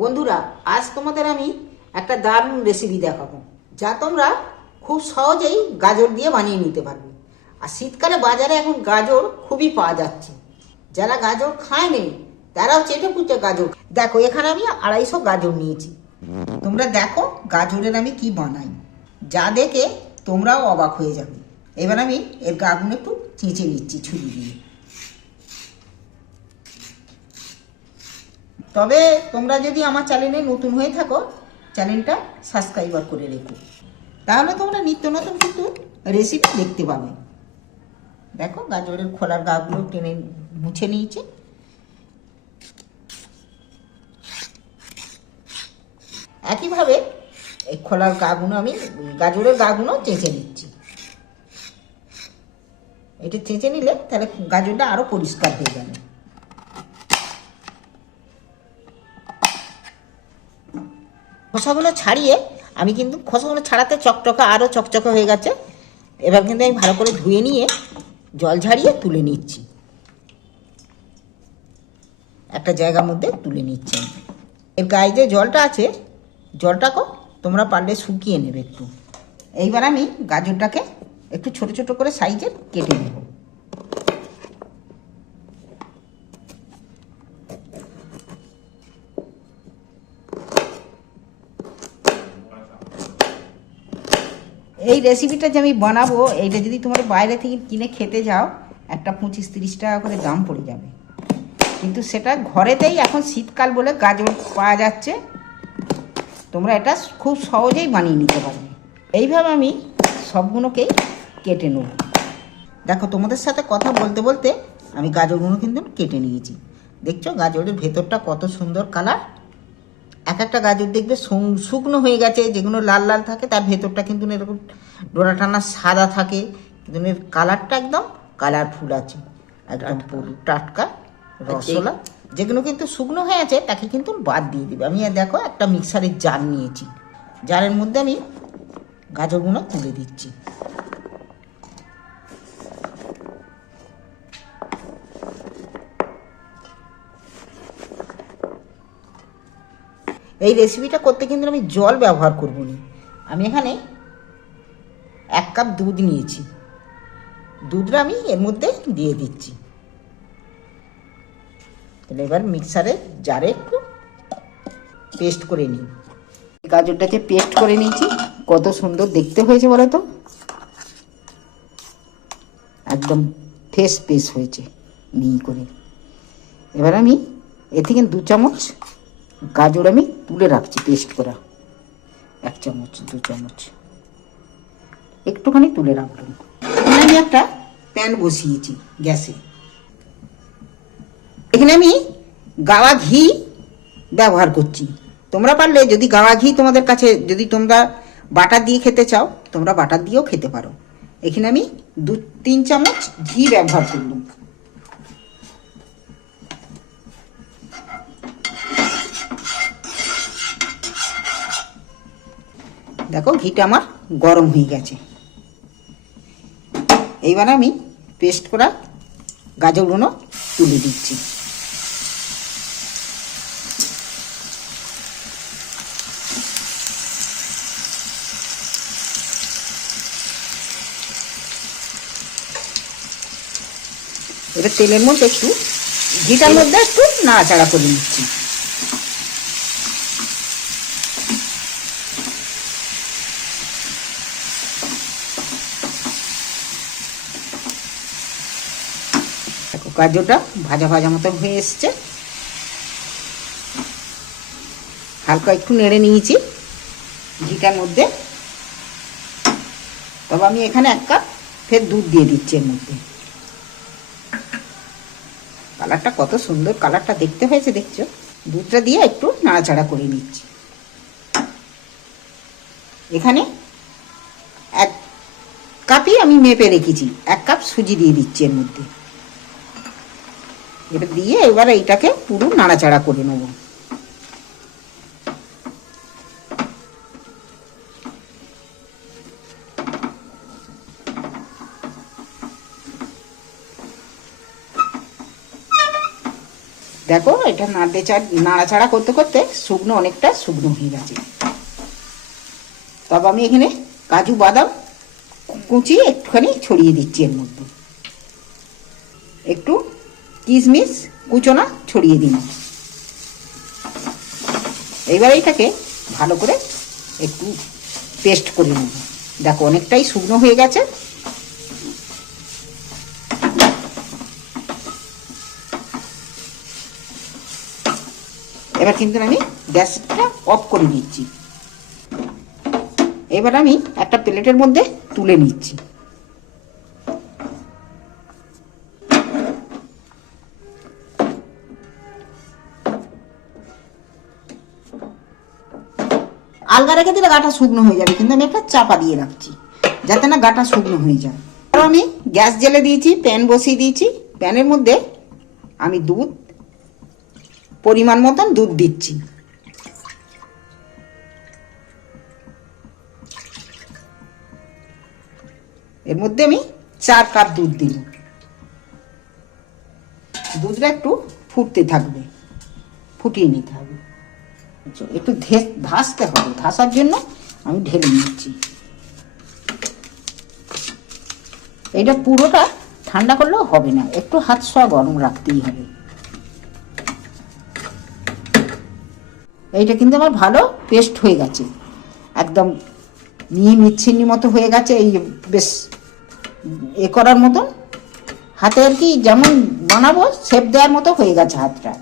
বন্ধুরা আজ তোমাদের আমি একটা দারুণ রেসিপি দেখাবো যা তোমরা খুব সহজেই গাজর দিয়ে বানিয়ে নিতে পারবে আর শীতকালে বাজারে এখন গাজর খুবই পাওয়া যাচ্ছে যারা গাজর খায় নেই তারাও চেটে পুচে গাজর দেখো এখানে আমি আড়াইশো গাজর নিয়েছি তোমরা দেখো গাজরের আমি কি বানাই যা দেখে তোমরাও অবাক হয়ে যাবে এবার আমি এর গাগুন একটু চেঁচে নিচ্ছি ছুরি দিয়ে তবে তোমরা যদি আমার চ্যানেলে নতুন হয়ে থাকো চ্যানেলটা সাবস্ক্রাইবার করে রেখো তাহলে তোমরা নিত্য নতুন কিন্তু রেসিপি দেখতে পাবে দেখো গাজরের খোলার গাগুলো টেনে মুছে নিয়েছি একইভাবে এই খোলার গাগুলো আমি গাজরের গাগুলো চেঁচে নিচ্ছি এটা চেঁচে নিলে তাহলে গাজরটা আরও পরিষ্কার হয়ে যাবে খোসাগুলো ছাড়িয়ে আমি কিন্তু খোসাগুলো ছাড়াতে চকচকা আরও চকচকে হয়ে গেছে এবার কিন্তু আমি ভালো করে ধুয়ে নিয়ে জল ঝাড়িয়ে তুলে নিচ্ছি একটা জায়গার মধ্যে তুলে নিচ্ছি এর গায়ে যে জলটা আছে কো তোমরা পারলে শুকিয়ে নেবে একটু এইবার আমি গাজরটাকে একটু ছোট ছোট করে সাইজের কেটে নেব এই রেসিপিটা যে আমি বানাবো এইটা যদি তোমরা বাইরে থেকে কিনে খেতে যাও একটা পঁচিশ তিরিশ টাকা করে দাম পড়ে যাবে কিন্তু সেটা ঘরেতেই এখন শীতকাল বলে গাজর পাওয়া যাচ্ছে তোমরা এটা খুব সহজেই বানিয়ে নিতে পারবে এইভাবে আমি সবগুলোকেই কেটে নেব দেখো তোমাদের সাথে কথা বলতে বলতে আমি গাজরগুলো কিন্তু কেটে নিয়েছি দেখছো গাজরের ভেতরটা কত সুন্দর কালার এক একটা গাজর দেখবে শুকনো হয়ে গেছে যেগুলো লাল লাল থাকে তার ভেতরটা কিন্তু এরকম ডোরা টানা সাদা থাকে কিন্তু এর কালারটা একদম কালারফুল আছে একদম পুরো টাটকা রসগোল্লা যেগুলো কিন্তু শুকনো হয়ে আছে তাকে কিন্তু বাদ দিয়ে দিবে আমি দেখো একটা মিক্সারের জার নিয়েছি জারের মধ্যে আমি গাজরগুলো তুলে দিচ্ছি এই রেসিপিটা করতে কিন্তু আমি জল ব্যবহার করব না আমি এখানে এক কাপ দুধ নিয়েছি দুধটা আমি এর মধ্যে দিয়ে দিচ্ছি তাহলে এবার মিক্সারে জারে একটু পেস্ট করে নিই গাজরটাকে পেস্ট করে নিয়েছি কত সুন্দর দেখতে হয়েছে বলো তো একদম ফ্রেশ পেস্ট হয়েছে মিহি করে এবার আমি এ থেকে দু চামচ গাজর আমি তুলে রাখছি পেস্ট করা এক চামচ দু চামচ একটুখানি তুলে রাখলাম এখানে আমি একটা প্যান বসিয়েছি গ্যাসে এখানে আমি গাওয়া ঘি ব্যবহার করছি তোমরা পারলে যদি গাওয়া ঘি তোমাদের কাছে যদি তোমরা বাটা দিয়ে খেতে চাও তোমরা বাটা দিয়েও খেতে পারো এখানে আমি দু তিন চামচ ঘি ব্যবহার করলাম দেখো ঘিটা আমার গরম হয়ে গেছে এইবার আমি পেস্ট করা গাজরগুলো তুলে দিচ্ছি এবার তেলের মধ্যে একটু ঘিটার মধ্যে একটু নাড়াচাড়া করে নিচ্ছি গাজরটা ভাজা ভাজা মতন হয়ে এসছে হালকা একটু নেড়ে নিয়েছি ঘিটার মধ্যে তবে আমি এখানে এক কাপ ফের দুধ দিয়ে দিচ্ছি এর মধ্যে কালারটা কত সুন্দর কালারটা দেখতে হয়েছে দেখছো দুধটা দিয়ে একটু নাড়াচাড়া করে নিচ্ছি এখানে এক কাপই আমি মেপে রেখেছি এক কাপ সুজি দিয়ে দিচ্ছি এর মধ্যে এবার দিয়ে এবার এইটাকে পুরো নাড়াচাড়া করে নেব দেখো এটা নাড়তে নাড়াচাড়া করতে করতে শুকনো অনেকটা শুকনো হয়ে গেছে তবে আমি এখানে কাজু বাদাম কুচি একটুখানি ছড়িয়ে দিচ্ছি এর মধ্যে একটু কিশমিশ কুচনা ছড়িয়ে দিন এইবার এইটাকে ভালো করে একটু পেস্ট করে নেব দেখো অনেকটাই শুকনো হয়ে গেছে এবার কিন্তু আমি গ্যাসটা অফ করে নিচ্ছি এবার আমি একটা প্লেটের মধ্যে তুলে নিচ্ছি আলগা রেখে দিলে গাটা শুকনো হয়ে যাবে কিন্তু আমি একটা চাপা দিয়ে রাখছি যাতে না গাটা শুকনো হয়ে যায় আর আমি গ্যাস জেলে দিয়েছি প্যান বসিয়ে দিয়েছি প্যানের মধ্যে আমি দুধ পরিমাণ মতন দুধ দিচ্ছি এর মধ্যে আমি চার কাপ দুধ দিই দুধটা একটু ফুটতে থাকবে ফুটিয়ে নিতে হবে আচ্ছা, একটু ধাসতে হবে ধাসার জন্য আমি ঢেলে নিচ্ছি এটা পুরোটা ঠান্ডা করলেও হবে না একটু হাত সোয়া গরম রাখতেই হবে এইটা কিন্তু আমার ভালো পেস্ট হয়ে গেছে একদম নিয়ে মিচ্ছিন্নি মতো হয়ে গেছে এই বেশ এ করার মতন হাতে আর কি যেমন বানাবো সেপ দেওয়ার মতো হয়ে গেছে হাতটা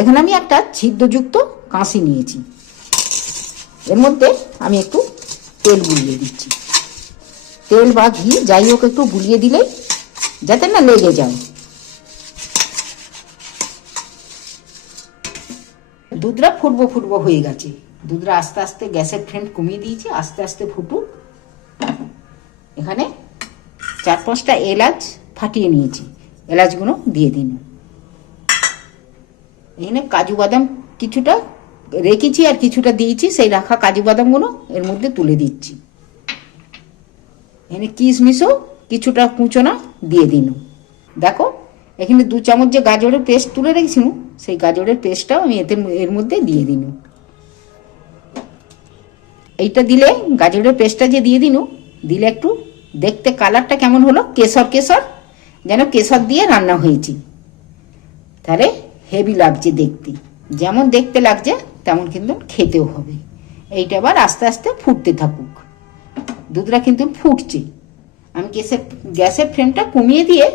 এখানে আমি একটা ছিদ্রযুক্ত কাঁসি নিয়েছি এর মধ্যে আমি একটু তেল গুলিয়ে দিচ্ছি তেল বা ঘি যাই হোক একটু গুলিয়ে দিলেই যাতে না লেগে যায় দুধটা ফুটবো ফুটবো হয়ে গেছে দুধরা আস্তে আস্তে গ্যাসের ফ্লেম কমিয়ে দিয়েছি আস্তে আস্তে ফুটু এখানে চার পাঁচটা এলাচ ফাটিয়ে নিয়েছি এলাচগুলো দিয়ে দিন এখানে কাজু বাদাম কিছুটা রেখেছি আর কিছুটা দিয়েছি সেই রাখা কাজু বাদামগুলো এর মধ্যে তুলে দিচ্ছি এখানে কিশমিশও কিছুটা কুঁচোনা দিয়ে দিন দেখো এখানে দু চামচ যে গাজরের পেস্ট তুলে রেখেছিলাম সেই গাজরের পেস্টটাও আমি এতে এর মধ্যে দিয়ে দিন এইটা দিলে গাজরের পেস্টটা যে দিয়ে দিন দিলে একটু দেখতে কালারটা কেমন হলো কেশর কেশর যেন কেশর দিয়ে রান্না হয়েছি তাহলে হেভি লাগছে দেখতে যেমন দেখতে লাগছে তেমন কিন্তু খেতেও হবে এইটা আবার আস্তে আস্তে ফুটতে থাকুক দুধটা কিন্তু ফুটছে আমি গ্যাসের গ্যাসের ফ্লেমটা কমিয়ে দিয়ে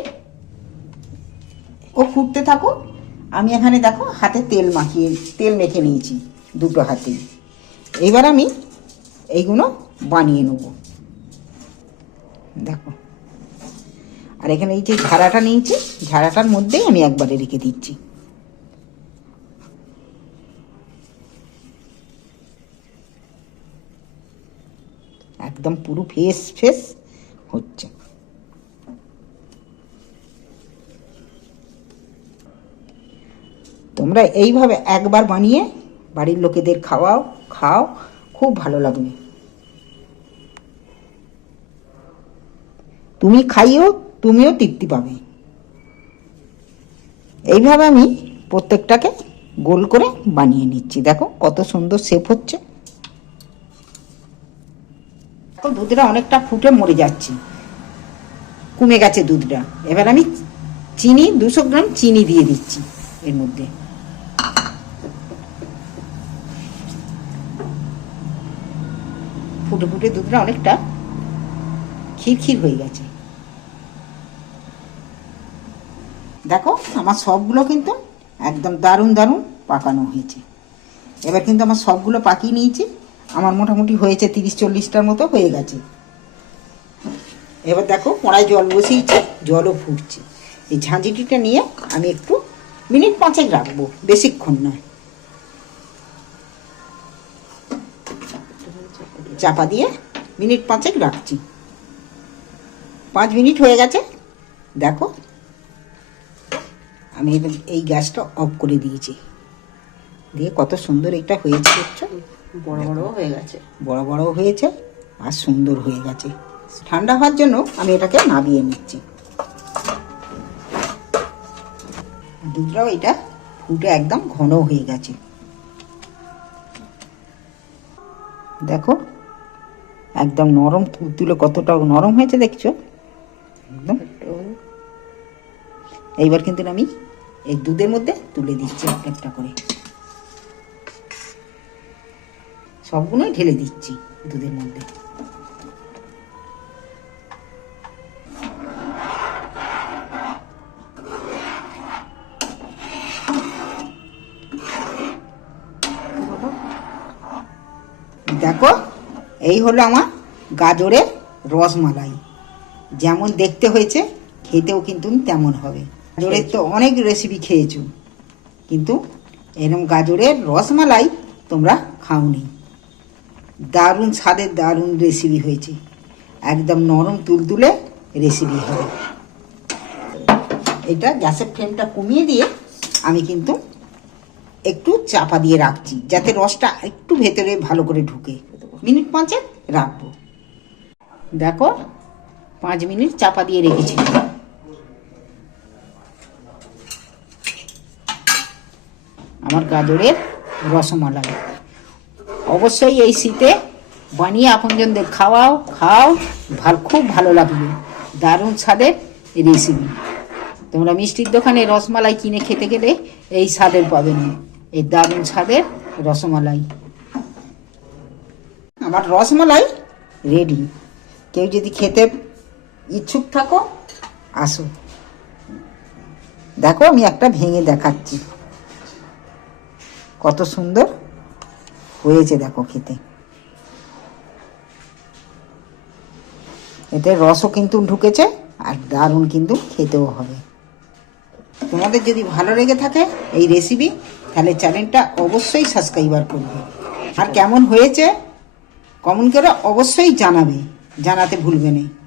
ও ফুটতে থাকুক আমি এখানে দেখো হাতে তেল মাখিয়ে তেল মেখে নিয়েছি দুটো হাতেই এইবার আমি এইগুলো বানিয়ে নেব দেখো আর এখানে এই যে ঝাড়াটা নিয়েছি ঝাড়াটার মধ্যেই আমি একবারে রেখে দিচ্ছি একদম পুরো ফেস ফেস হচ্ছে তোমরা এইভাবে একবার বানিয়ে বাড়ির লোকেদের খাওয়াও খাও খুব ভালো লাগবে তুমি খাইও তুমিও তৃপ্তি পাবে এইভাবে আমি প্রত্যেকটাকে গোল করে বানিয়ে নিচ্ছি দেখো কত সুন্দর শেপ হচ্ছে দুধটা অনেকটা ফুটে মরে যাচ্ছে কমে গেছে দুধটা এবার আমি চিনি দুশো গ্রাম চিনি দিয়ে দিচ্ছি এর মধ্যে ফুটে ফুটে দুধটা অনেকটা খিরখির হয়ে গেছে দেখো আমার সবগুলো কিন্তু একদম দারুণ দারুণ পাকানো হয়েছে এবার কিন্তু আমার সবগুলো পাকিয়ে নিয়েছি আমার মোটামুটি হয়েছে তিরিশ চল্লিশটার মতো হয়ে গেছে এবার দেখো কড়ায় জল বসিয়েছি জলও ফুটছে এই ঝাঁঝিটিটা নিয়ে আমি একটু মিনিট পাঁচেক রাখবো বেশিক্ষণ নয় চাপা দিয়ে মিনিট পাঁচেক রাখছি পাঁচ মিনিট হয়ে গেছে দেখো আমি এই গ্যাসটা অফ করে দিয়েছি দিয়ে কত সুন্দর এটা হয়েছে দেখছো বড় বড়ও হয়ে গেছে বড় বড়ও হয়েছে আর সুন্দর হয়ে গেছে ঠান্ডা হওয়ার জন্য আমি এটাকে নামিয়ে নিচ্ছি দুধটাও এটা ফুটে একদম ঘন হয়ে গেছে দেখো একদম নরম তুলে কতটা নরম হয়েছে দেখছো একদম এইবার কিন্তু আমি এই দুধের মধ্যে তুলে দিচ্ছি একটা করে সবগুলোই ঢেলে দিচ্ছি দুধের মধ্যে দেখো এই হলো আমার গাজরের রসমালাই যেমন দেখতে হয়েছে খেতেও কিন্তু তেমন হবে গাজরের তো অনেক রেসিপি খেয়েছো কিন্তু এরম গাজরের রসমালাই তোমরা খাওনি দারুণ স্বাদের দারুণ রেসিপি হয়েছে একদম নরম তুলতুলে রেসিপি হবে এটা গ্যাসের ফ্লেমটা কমিয়ে দিয়ে আমি কিন্তু একটু চাপা দিয়ে রাখছি যাতে রসটা একটু ভেতরে ভালো করে ঢুকে মিনিট পাঁচে রাখবো দেখো পাঁচ মিনিট চাপা দিয়ে রেখেছি আমার গাজরের রসমালাই অবশ্যই এই শীতে বানিয়ে আপনজনদের খাওয়াও খাও ভাল খুব ভালো লাগবে দারুণ স্বাদের রেসিপি তোমরা মিষ্টির দোকানে রসমালাই কিনে খেতে গেলে এই স্বাদের পাবে না এই দারুণ স্বাদের রসমালাই আমার রসমালাই রেডি কেউ যদি খেতে ইচ্ছুক থাকো আসো দেখো আমি একটা ভেঙে দেখাচ্ছি কত সুন্দর হয়েছে দেখো খেতে এতে রসও কিন্তু ঢুকেছে আর দারুণ কিন্তু খেতেও হবে তোমাদের যদি ভালো লেগে থাকে এই রেসিপি তাহলে চ্যানেলটা অবশ্যই সাবস্ক্রাইবার করবে আর কেমন হয়েছে কমন করে অবশ্যই জানাবে জানাতে ভুলবে না